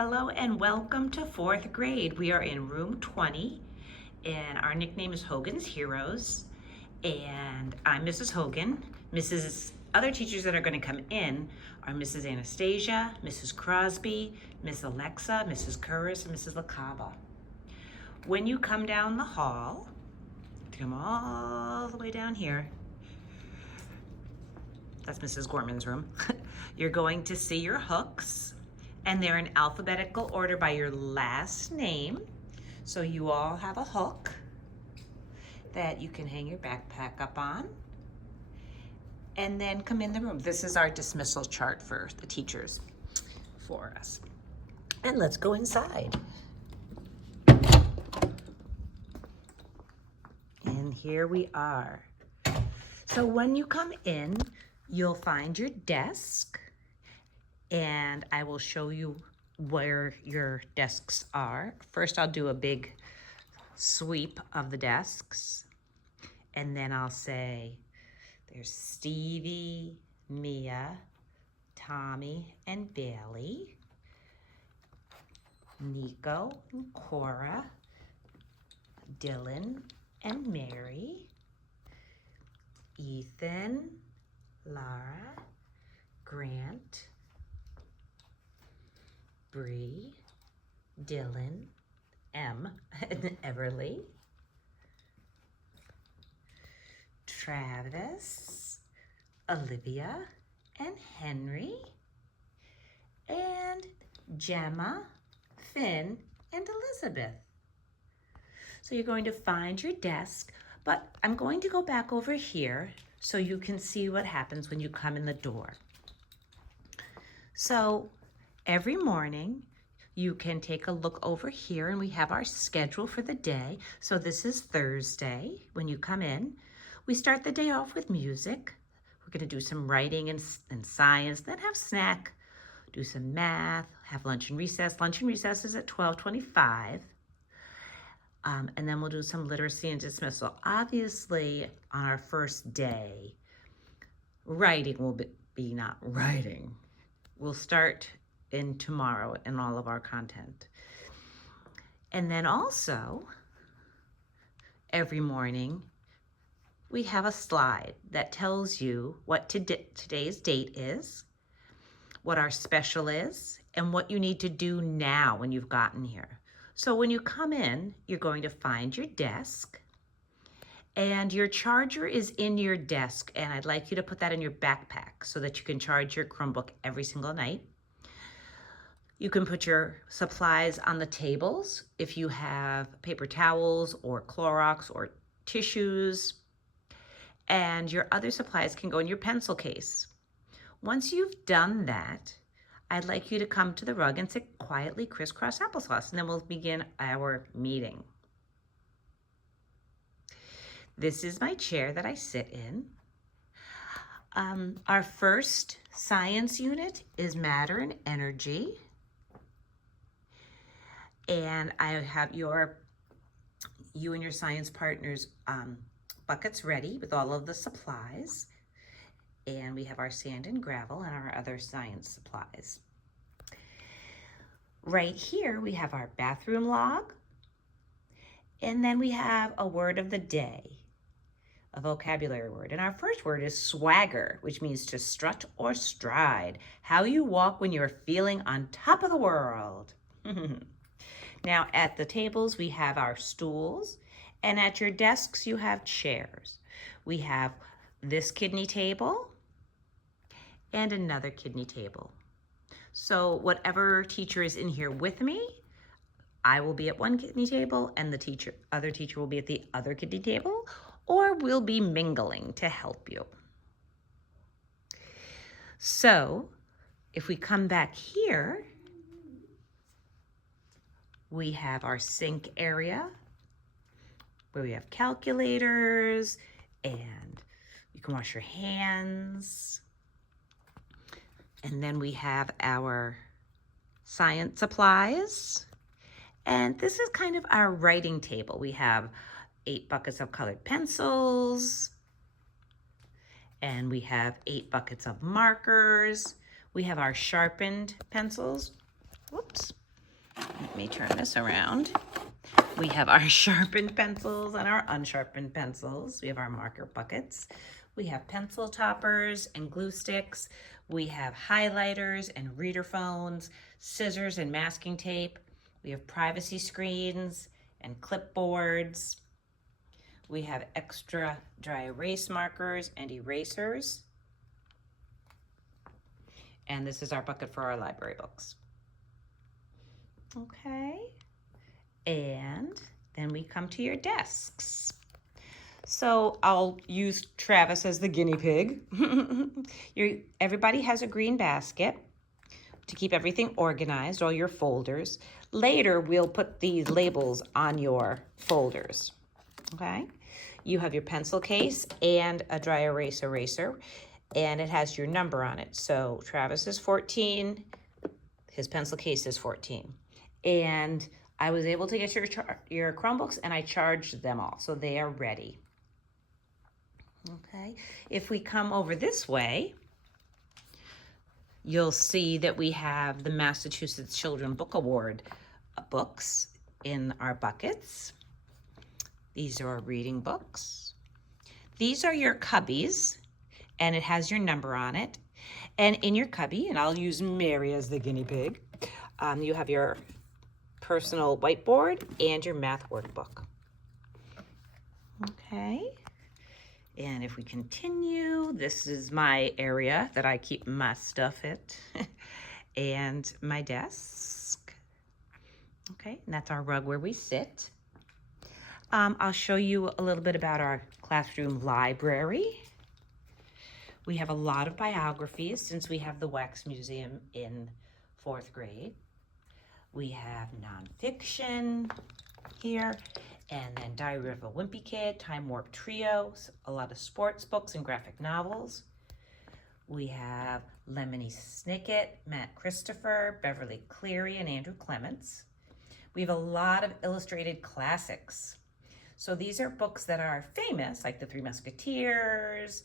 Hello and welcome to fourth grade. We are in room 20 and our nickname is Hogan's Heroes. And I'm Mrs. Hogan. Other teachers that are going to come in are Mrs. Anastasia, Mrs. Crosby, Miss Alexa, Mrs. Curris, and Mrs. LaCava. When you come down the hall, come all the way down here, that's Mrs. Gorman's room, you're going to see your hooks. And they're in alphabetical order by your last name. So you all have a hook that you can hang your backpack up on. And then come in the room. This is our dismissal chart for the teachers for us. And let's go inside. And here we are. So when you come in, you'll find your desk. And I will show you where your desks are. First, I'll do a big sweep of the desks. And then I'll say, there's Stevie, Mia, Tommy, and Bailey, Nico and Cora, Dylan and Mary, Ethan, Lara, Grant, Bree, Dylan, M, and Everly, Travis, Olivia, and Henry, and Gemma, Finn, and Elizabeth. So you're going to find your desk, but I'm going to go back over here so you can see what happens when you come in the door. So every morning, you can take a look over here and we have our schedule for the day. So this is Thursday when you come in. We start the day off with music. We're gonna do some writing and science, then have snack, do some math, have lunch and recess. Lunch and recess is at 12:25. And then we'll do some literacy and dismissal. Obviously, on our first day, writing will be not writing. We'll start in tomorrow in all of our content. And then also, every morning, we have a slide that tells you what today's date is, what our special is, and what you need to do now when you've gotten here. So when you come in, you're going to find your desk, and your charger is in your desk, and I'd like you to put that in your backpack so that you can charge your Chromebook every single night. You can put your supplies on the tables if you have paper towels or Clorox or tissues, and your other supplies can go in your pencil case. Once you've done that, I'd like you to come to the rug and sit quietly crisscross applesauce, and then we'll begin our meeting. This is my chair that I sit in. Our first science unit is matter and energy. And I have you and your science partners buckets ready with all of the supplies. And we have our sand and gravel and our other science supplies. Right here, we have our bathroom log. And then we have a word of the day, a vocabulary word. And our first word is swagger, which means to strut or stride. How you walk when you're feeling on top of the world. Now, at the tables, we have our stools, and at your desks, you have chairs. We have this kidney table and another kidney table. So whatever teacher is in here with me, I will be at one kidney table, and the other teacher will be at the other kidney table, or we'll be mingling to help you. So if we come back here, we have our sink area where we have calculators and you can wash your hands. And then we have our science supplies. And this is kind of our writing table. We have 8 buckets of colored pencils. And we have 8 buckets of markers. We have our sharpened pencils. Whoops. Let me turn this around. We have our sharpened pencils and our unsharpened pencils. We have our marker buckets. We have pencil toppers and glue sticks. We have highlighters and reader phones, scissors and masking tape. We have privacy screens and clipboards. We have extra dry erase markers and erasers. And this is our bucket for our library books. Okay. And then we come to your desks. So I'll use Travis as the guinea pig. Everybody has a green basket to keep everything organized, all your folders. Later, we'll put these labels on your folders, okay? You have your pencil case and a dry erase eraser, and it has your number on it. So Travis is 14, his pencil case is 14. And I was able to get your Chromebooks, and I charged them all, so they are ready. Okay, if we come over this way, you'll see that we have the Massachusetts Children's Book Award books in our buckets. These are our reading books. These are your cubbies, and it has your number on it. And in your cubby, and I'll use Mary as the guinea pig, you have your personal whiteboard and your math workbook. Okay. And if we continue, this is my area that I keep my stuff at and my desk. Okay, and that's our rug where we sit. I'll show you a little bit about our classroom library. We have a lot of biographies since we have the Wax Museum in 4th grade. We have nonfiction here. And then Diary of a Wimpy Kid, Time Warp Trio, a lot of sports books and graphic novels. We have Lemony Snicket, Matt Christopher, Beverly Cleary, and Andrew Clements. We have a lot of illustrated classics. So these are books that are famous, like The Three Musketeers,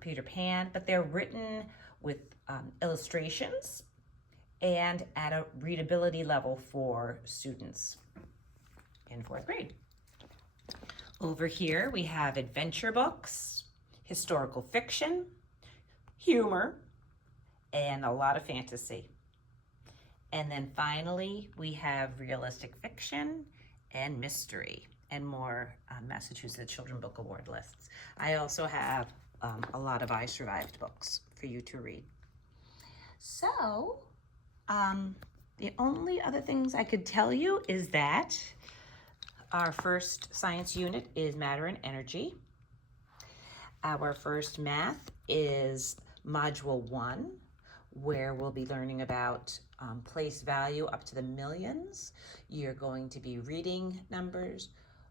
Peter Pan, but they're written with illustrations and at a readability level for students in 4th grade. Over here, we have adventure books, historical fiction, humor, and a lot of fantasy. And then finally, we have realistic fiction and mystery and more Massachusetts Children's Book Award lists. I also have a lot of I Survived books for you to read. So, the only other things I could tell you is that our first science unit is matter and energy. Our first math is module 1, where we'll be learning about place value up to the millions. You're going to be reading numbers,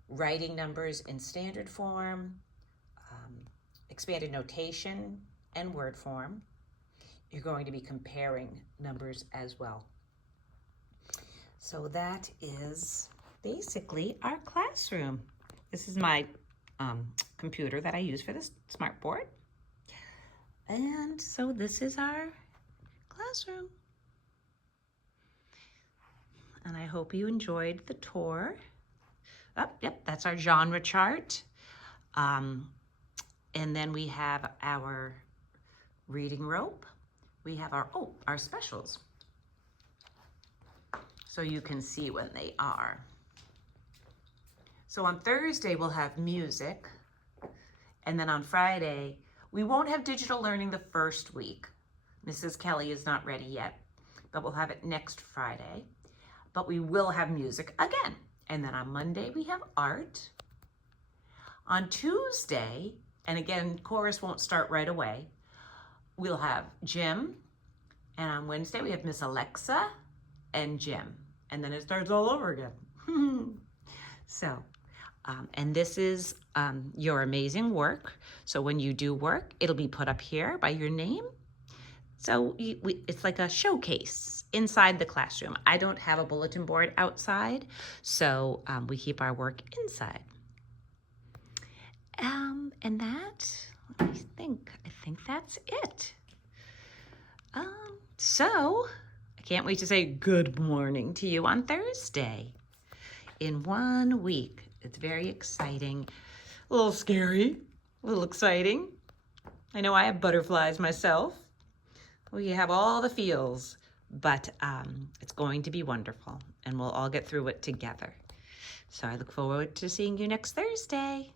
writing numbers in standard form, expanded notation, and word form. You're going to be comparing numbers as well. So that is basically our classroom. This is my computer that I use for this smartboard. And so this is our classroom. And I hope you enjoyed the tour. Oh, yep, that's our genre chart. And then we have our reading rope. We have our specials. So you can see when they are. So on Thursday, we'll have music. And then on Friday, we won't have digital learning the first week. Mrs. Kelly is not ready yet, but we'll have it next Friday. But we will have music again. And then on Monday, we have art. On Tuesday, and again, chorus won't start right away, we'll have gym. And on Wednesday, we have Miss Alexa and gym. And then it starts all over again. So, and this is your amazing work. So when you do work, it'll be put up here by your name. So it's like a showcase inside the classroom. I don't have a bulletin board outside, so we keep our work inside. And that, I think that's it. So I Can't wait to say good morning to you on Thursday. In 1 week. It's very exciting. A little scary, a little exciting. I know I have butterflies myself. We have all the feels, but it's going to be wonderful, and we'll all get through it together. So I look forward to seeing you next Thursday.